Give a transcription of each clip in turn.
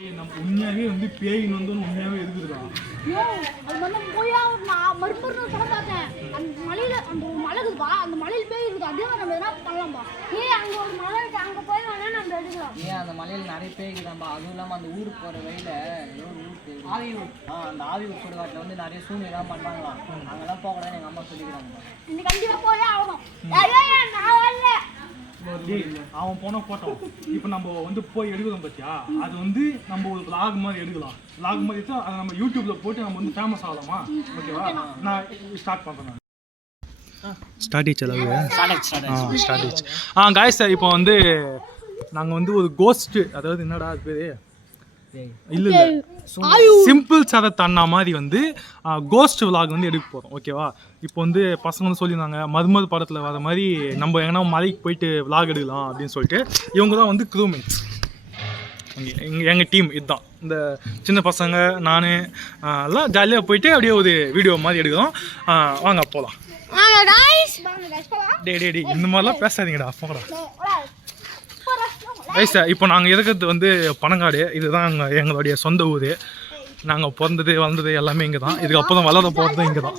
நம்ம உண்மையாவே வந்து பேயின் வந்து உண்மையாவே இருக்குதுடா. அது வந்து போயா நான் மறுபடியும் சொல்ல பார்த்தேன். அந்த மலையில அந்த மலை இருக்குப்பா, அந்த மலையில பேய் இருக்குது. அதே நம்ம என்ன பண்ணலாம்பா? அங்க ஒரு மலை இருக்கு, அங்க போய் வேணா நம்ம எடுக்கலாம். அந்த மலையில நிறைய பேய் இருக்குதாம்பா. அதுவும் இல்லாம அந்த ஊருக்கு போற வழியில ஏதோ ஒரு ஊருக்கு ஆவியூர், அந்த ஆவியூர் சுடுகாட்டுல வந்து நிறைய சூழ்நிலாம் பண்றாங்களாம். அங்கெல்லாம் போகக்கூடாதுன்னு எங்க அம்மா சொல்லிக்கிறாங்க. இன்னைக்கு கண்டிப்பா போயே ஆகணும். நான் வரல. அவன் போன போட்டோம். இப்போ நம்ம வந்து போய் எடுக்கிறோம் பார்த்தியா, அது வந்து நம்ம ஒரு vlog மாதிரி எடுக்கலாம். vlog மாதிரி எடுத்தா அதை நம்ம யூடியூப்ல போட்டு நம்ம வந்து ஃபேமஸ் ஆகலாமா? ஓகேவா? நான் ஸ்டார்ட் பண்ணுறேன். ஸ்டார்ட் காய்ஸ், இப்போ வந்து நாங்கள் வந்து ஒரு கோஸ்ட், அதாவது என்னடா அது பேர் இல்லை சிம்பிள் சரத் அண்ணா மாதிரி வந்து கோஸ்ட் விலாக் வந்து எடுக்க போகிறோம். ஓகேவா? இப்போ வந்து பசங்க வந்து சொல்லியிருந்தாங்க மதுமது படத்தில் வர மாதிரி நம்ம எங்கன்னா மலைக்கு போயிட்டு விலாக் எடுக்கலாம் அப்படின்னு சொல்லிட்டு. இவங்க தான் வந்து க்ரூமேட்ஸ். எங்கள் டீம் இதுதான். இந்த சின்ன பசங்க நான் எல்லாம் ஜாலியாக போயிட்டு அப்படியே ஒரு வீடியோ மாதிரி எடுக்கிறோம். வாங்க போகலாம். டே இந்த மாதிரிலாம் பேசாதீங்கடா, போங்கடா. ரைஸ், இப்போ நாங்கள் இருக்கிறது வந்து பனங்காடு. இதுதான் எங்களுடைய சொந்த ஊர். நாங்கள் பிறந்தது வளர்ந்தது எல்லாமே இங்கே தான். இதுக்கப்புறம் வளர போகிறது இங்கே தான்.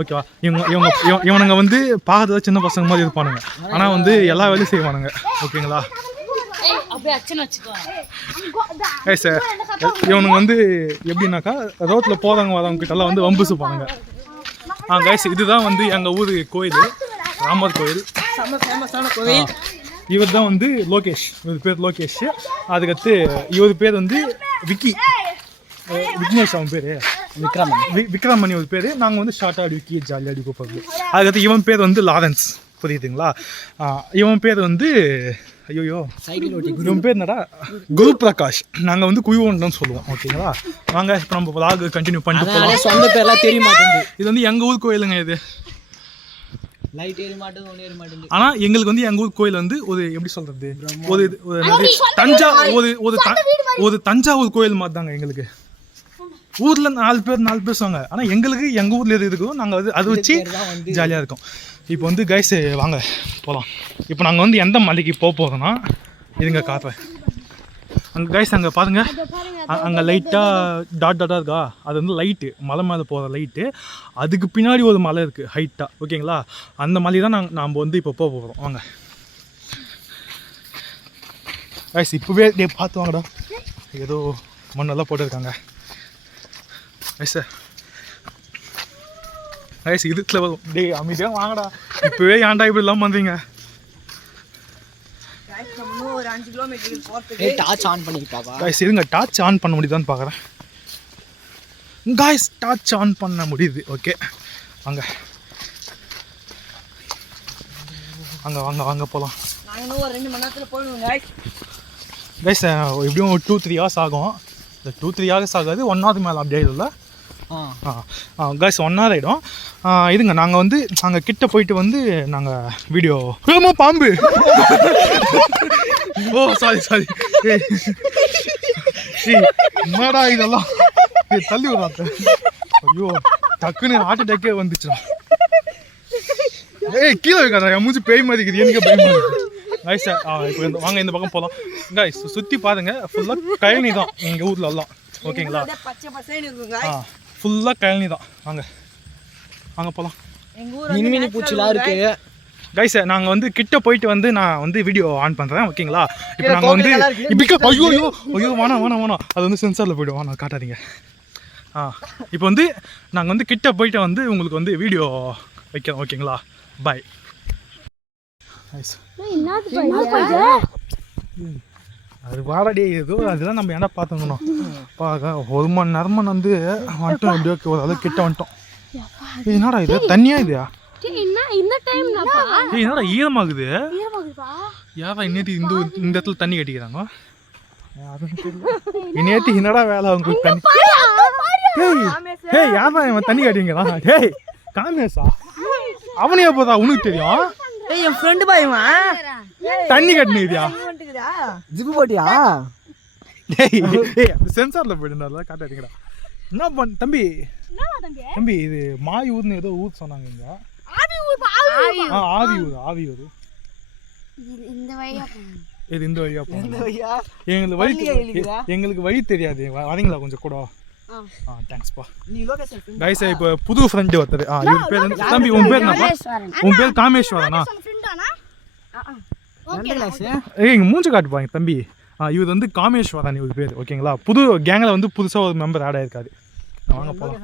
ஓகேவா? இவனுங்க வந்து பார்க்கறது சின்ன பசங்க மாதிரி இருப்பானுங்க, ஆனால் வந்து எல்லா வேலையும் செய்வானுங்க. ஓகேங்களா? ரைஸ், இவனுங்க வந்து எப்படின்னாக்கா ரோட்டில் போகிறவங்க வரவங்க கிட்டலாம் வந்து வம்புசுப்பானுங்க. கைஸ், இதுதான் வந்து எங்கள் ஊர் கோயில், ராமர் கோயில். இவர் தான் வந்து லோகேஷ். இவர் பேர் லோகேஷ். அதுக்கடுத்து இவர் பேர் வந்து விக்னேஷ். அவன் பேர் விக்ரமணி ஒரு பேர். நாங்கள் வந்து ஷார்ட்டாக விக்கி ஜாலியாக கூப்பிடுறது. அதுக்கடுத்து இவன் பேர் வந்து லாரன்ஸ். புரியுதுங்களா? இவன் பேர் வந்து இவன் பேர் என்னடா குரு பிரகாஷ். நாங்கள் வந்து குயுவன் சொல்லுவோம். ஓகேங்களா? வாங்க இப்போ நம்ம vlog கண்டினியூ பண்ணிட்டு போகலாம். சொந்த பேர்லாம் தெரிய மாட்டேங்குது. இது வந்து எங்கள் ஊர் கோயிலுங்க. இது லைட் ஏறி மாட்டேங்குது. ஆனால் எங்களுக்கு வந்து எங்கள் ஊர் கோயில் வந்து ஒரு எப்படி சொல்கிறது, ஒரு தஞ்சாவூர் கோயில் மாதிரி தாங்க. எங்களுக்கு ஊரில் நாலு பேர் சொன்னாங்க, ஆனால் எங்களுக்கு எங்கள் ஊரில் எது இருக்குதோ நாங்கள் அதை வச்சு ஜாலியாக இருக்கோம். இப்போ வந்து கைஸ் வாங்க போகலாம். இப்போ நாங்கள் வந்து எந்த மலைக்கு போகிறோன்னா இதுங்க காட்டுறேன். அங்கே கைஸ் அங்கே பாருங்கள், அங்கே லைட்டாக டாட்டாக இருக்கா, அது வந்து லைட்டு, மலை மேலே போகிற லைட்டு. அதுக்கு பின்னாடி ஒரு மலை இருக்குது ஹைட்டாக. ஓகேங்களா? அந்த மலை தான் நாம் வந்து இப்போ போகிறோம். வாங்க கைஸ், இப்போவே பார்த்து வாங்கடா, ஏதோ மண்ணெல்லாம் போட்டுருக்காங்க. கைஸ் கைஸ் இதுக்குள்ள வரும். அமைதியாக வாங்கடா, இப்போவே ஏன்டா இப்படி இல்லாமல் வந்தீங்க? இருங்க, டார்ச் ஆன் பண்ண முடியுதான்னு பார்க்குறேன். காய்ஸ், டார்ச் ஆன் பண்ண முடியுது. ஓகே, வாங்க போகலாம். கைஸ் எப்படியும் 2-3 hours ஆகும். இந்த 2-3 hours ஆகாது, 1 hour மேலே அப்படி ஆகிடும்ல. கைஸ் 1 hour ஆகிடும். இதுங்க நாங்கள் வந்து அங்கே கிட்ட போயிட்டு வந்து நாங்கள் வீடியோ பாம்பு சாரி என்னடா இதெல்லாம் தள்ளி விடாத. ஐயோ, டக்குன்னு ஹார்ட் அட்டாக்கே வந்துச்சுடா. கீழே வைக்காதா, என் மூஞ்சி பேய் மாதிரிக்குது. எனக்கு பயமா இருக்குது. கைஸ் இப்போ வாங்க இந்த பக்கம் போகலாம். கைஸ் சுற்றி பாருங்க, ஃபுல்லாக கழனி தான் எங்கள் ஊரில் எல்லாம். ஓகேங்களா? ஃபுல்லாக கழனி தான். வாங்க போகலாம். மின்மினி பூச்சிலாம் இருக்கு. கைஸ் நாங்கள் வந்து கிட்ட போயிட்டு வந்து நான் வந்து வீடியோ ஆன் பண்ணுறேன். ஓகேங்களா? இப்போ நாங்கள் வந்து ஐயோ வேணாம், அது வந்து சென்சாரில் போய்டுவோம், நான் காட்டாதீங்க. இப்போ வந்து நாங்கள் வந்து கிட்ட போயிட்டு வந்து உங்களுக்கு வந்து வீடியோ வைக்கிறோம். ஓகேங்களா? பாய். அது வாடடி ஏதோ அதெல்லாம் நம்ம என்ன பார்த்துக்கணும். ஒரு மணி நேரமாக வந்து வந்துட்டோம். எப்படியோ ஒரு அளவு கிட்ட வந்துட்டோம். என்னடா இது தண்ணியா? இதுயா என்னடா ஈரமாகுது? யாரா இன்னேத்தி இந்த இடத்துல தண்ணி கட்டிக்கிறாங்க? இன்னேத்தி என்னடா வேலை அவங்களுக்கு தண்ணி? யாரா இவன் தண்ணி கட்டிங்கிறான்? டேய் காமேஷா, அவனையே போதா உனக்கு தெரியும்? என் ஃப்ரெண்டு பாய்வன் தண்ணி கட்டினியா? ஜிப்பு போட்டியா? சென்சார்ல போயிட்டு காட்டாதீங்கடா. என்ன பண்ண தம்பி? இது மாயூர்னு ஏதோ ஊர் சொன்னாங்க. இங்க ஆவியூர். இது இந்த வழியா போகணும். இந்த வழியா? எங்களுக்கு வழி தெரியாது. வரீங்களா கொஞ்சம் கூட? தேங்க்ஸ்ப்பா. நீ லோகேஷன் friend கைஸ் இப்போ புது ஃப்ரெண்டு ஒருத்தர். இவர் பேர் வந்து தம்பி. உன் பேர் என்னப்பா? உன் பேர் காமேஸ்வரனா? ஃப்ரெண்டானா? எந்த கிளாஸ்? இங்க மூஞ்சி காட்டுப்பாங்க தம்பி. இவர் வந்து காமேஸ்வரன் இவர் பேர். ஓகேங்களா? புது கேங்கில் வந்து புதுசாக ஒரு மெம்பர் ஆட் ஆயிருக்காரு. வாங்க போகலாம்.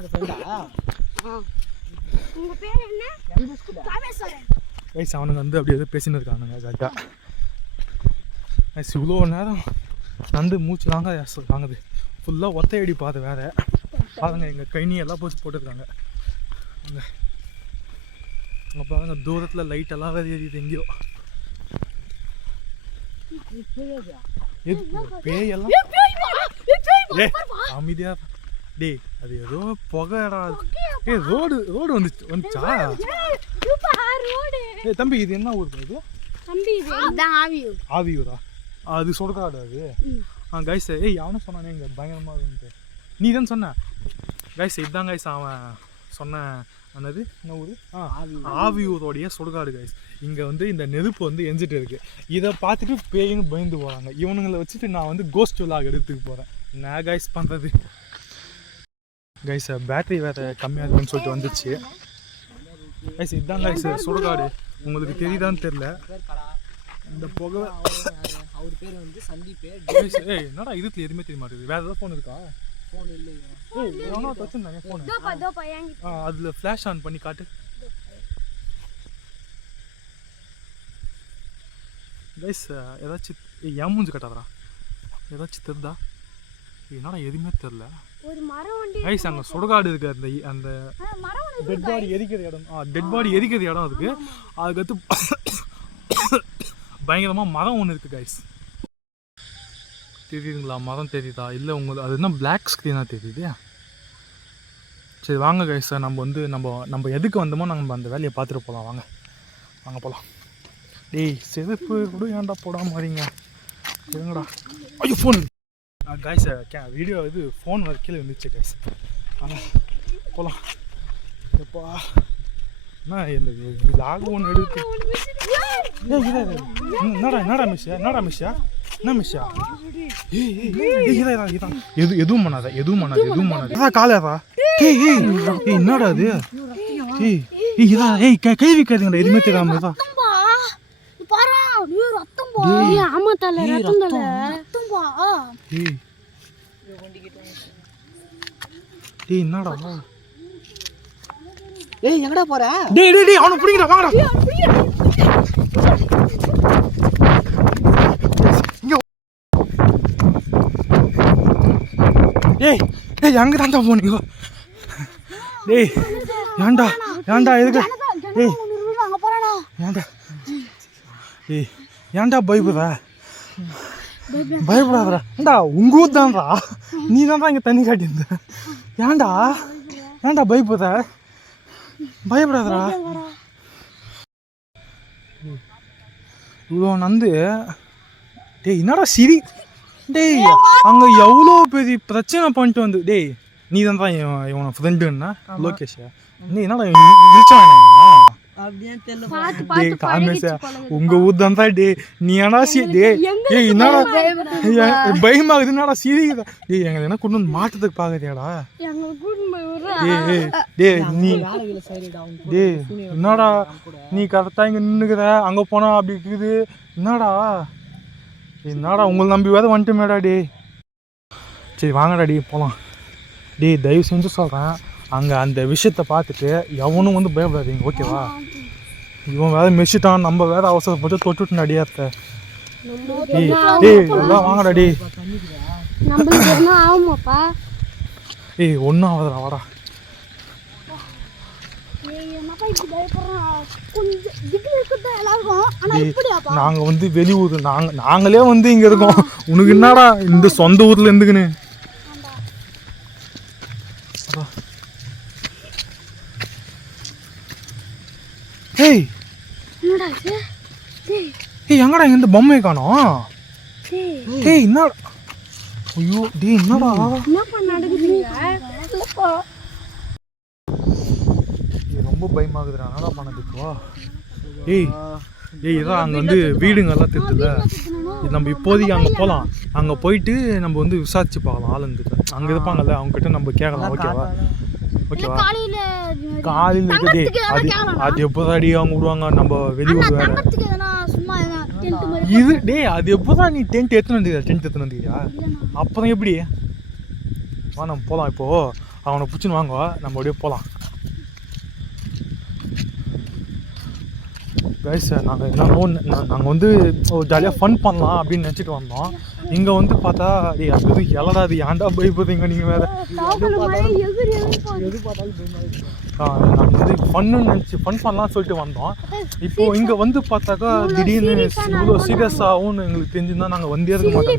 உங்க பேர் என்ன? காமேஸ்வரன். கைஸ் அவனுங்க வந்து அப்படியே பேசின்னு இருக்கானுங்க ஜாலியாக. கைஸ் இவ்வளோ நேரம் வந்து மூச்சு வாங்குது. ஃபுல்லாக ஒத்தையடி பாதை வேறு. பாருங்க எங்கள் கைனி எல்லாம் போட்டுருக்காங்க. அங்கே பாருங்க தூரத்தில் லைட் எல்லாம் வேறு எரியுது எங்கேயோ. பேயெல்லாம் அமைதியா டே. அது ஏதோ புகைடா. ரோடு வந்துச்சா? தம்பி இது என்ன ஊர் இது? ஆவியூரா? அது சுடுகாடு அது. கைஸ் அவனும் சொன்னானே இங்கே பயங்கரமாக இருக்குன்ட்டு. நீ தான் சொன்ன கைஸ். இதுதான் கைஸ் அவன் சொன்ன என்னது என்ன ஊர்? ஆவியூரோடைய சுடுகாடு கைஸ். இங்கே வந்து இந்த நெருப்பு வந்து எரிஞ்சிட்டு இருக்கு. இதை பார்த்துட்டு பேயின்னு பயந்து போகிறாங்க. இவனுங்களை வச்சுட்டு நான் வந்து கோஸ்ட் விலாக் எடுத்துக்க போகிறேன். நான் கைஸ் பண்ணுறது கைஸ் பேட்டரி வேறு கம்மியாக இருக்குன்னு சொல்லிட்டு வந்துச்சு கைஸ். இதுதான் கைஸ் சுடுகாடு. உங்களுக்கு தெரியுதான்னு தெரில இந்த புகை. அவர் பேர் வந்து சந்தீப். என்னடா இதுல எதுவுமே தெரிய மாட்டேங்குது. வேற ஏதாவது ஃபோன் இருக்கா? ஃபோன் இல்லையா? வச்சிருந்தானே ஃபோன். அதில் ஃப்ளாஷ் ஆன் பண்ணி காட்டு கைஸ். ஏதாச்சும் ஏன் மூஞ்சி கட்டாதரா? ஏதாச்சும் தெரிதா? என்னடா எதுவுமே தெரில கைஸ். அங்கே சுடுகாடு இருக்கு. அந்த டெட் பாடி எரிக்கிற இடம். டெட் பாடி எரிக்கிற இடம் அதுக்கு. அதுக்கடுத்து பயங்கரமாக மரம் ஒன்று இருக்குது கைஸ். தெரியுதுங்களா? மரம் தெரியுதா? இல்லை உங்களுக்கு அது என்ன பிளாக் ஸ்க்ரீனாக தெரியுது? சரி வாங்க கைஸ். நம்ம வந்து நம்ம எதுக்கு வந்தோமோ நம்ம அந்த வேலையை பார்த்துட்டு போகலாம். வாங்க போகலாம். டேய் செருப்பு கூட ஏன்டா போடாமல் வரீங்க? எங்கடா? ஐயோ ஃபோன் கைஸ். வீடியோ இது ஃபோன் கீழே வந்துச்சு கைஸ். வாங்க போகலாம். எப்பா என்ன இந்த லாக் ஒன்று எடுத்து. என்னடா மிஸ்ஸா? என்ன மிஸ்ஸா? எதுவும் பண்ணாத. காலையாதா? என்னடா அது? கை வைக்காதுங்கடா. எதுவுமே தெரியாம தான். என்னடா? எங்கடா போற? டேய் அவனை பிடிங்கடா. வாங்கடா. ஏய் அங்கே தான்டா போனீங்க. டேய் ஏன்டா எதுக்கு? ஏன்டா பயப்படாதடா. ஏண்டா உங்க ஊர் தான்டா. நீ தான்டா இங்கே தண்ணி காட்டியிருந்த. ஏன்டா பயப்படாதடா. இவ்வளோ நந்து. டேய் என்னடா சிரி. டேய் அங்கே எவ்வளோ பெரிய பிரச்சனை பண்ணிட்டு வந்து. டேய் நீ தான் இவனை ஃப்ரெண்டுன்னா லோகேஷா? நீ என்னடா விழிச்சானா? டேய் காமேஷா உங்க ஊர் தான். டே நீ ஏன்னா என்னடா பயமாகுது? என்னடா சிரிக்குதா? டேய் எங்களை என்ன கொண்டு வந்து மாட்டத்துக்கு பாக்குறியாடா? டேய் என்னடா நீ கரெக்டா இங்க நின்னுக்குற. அங்க போனா அப்படி இருக்குது. என்னடா உங்களை நம்பி வேற வந்துட்டுமேடா. சரி வாங்கடா போகலாம். தயவு செஞ்சு சொல்கிறேன். அங்கே அந்த விஷயத்தை பார்த்துட்டு எவனும் வந்து பயப்படாதீங்க ஓகேவா? இவன் வேற மெச்சிட்டான். நம்ம வேற அவசரப்பட்டு தொட்டுட்டு அடியாத்த. எல்லாம் வாங்கடா. ஒன்றும் ஆகுதுடா. வாடா. நாங்க வந்து வெளியூர். நாங்களே வந்து இங்க இருக்கோம். உனக்கு என்னடா இந்த சொந்த ஊர்ல இருந்துக்குன்னு? எங்கடா இங்க இந்த பொம்மையை காணோம்? என்னடா? ஐயோ என்னடா ரொம்ப பயமாகுதுடா. என்னடா பண்ணதுப்பா? ஏய் இதான் அங்கே வந்து வீடுங்கெல்லாம் தெரியுதுல்ல, இது நம்ம இப்போதைக்கு அங்கே போகலாம். அங்கே போயிட்டு நம்ம வந்து விசாரிச்சு பார்க்கலாம் ஆளுங்கிட்ட, அங்கே இருப்பாங்கல்ல அவங்ககிட்ட நம்ம கேட்கலாம். ஓகேவா? ஓகேவா? காலையில் இருக்குது அது எப்போதாடி அவங்க விடுவாங்க, நம்ம வெளியூர் வேறு இது. டேய் அது எப்போதான் நீ டென்ட் எடுத்துன்னு வந்துக்கிறியா? டென்ட் எடுத்துன்னு வந்துக்கிறியா? அப்புறம் எப்படி வா நம்ம போகலாம். இப்போது அவனை பிடிச்சின்னு வாங்க, நம்ம அப்படியே போகலாம். கைஸ் நாங்கள் நாங்கள் வந்து ஒரு ஜாலியாக ஃபன் பண்ணலாம் அப்படின்னு நினச்சிட்டு வந்தோம். இங்கே வந்து பார்த்தா டேய் அது எதுவும் எல்லடா அது ஏன்டா பயப்படுறீங்க நீங்கள் வேறு? நாங்கள் வந்து ஃபன் பண்ணலாம்னு சொல்லிட்டு வந்தோம். இப்போது இங்கே வந்து பார்த்தாக்கா திடீர்னு இவ்வளோ சீரியஸாகவும் எங்களுக்கு தெரிஞ்சுருந்தா நாங்கள் வந்தே இருக்க மாட்டோம்.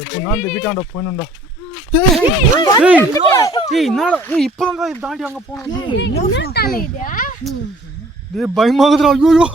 எப்போனா இந்த வீட்டாண்ட போயணும்டா. என்னடா இப்பதான் தாண்டி அங்கே போனோம். பயமாகுதுடா. ஐயோ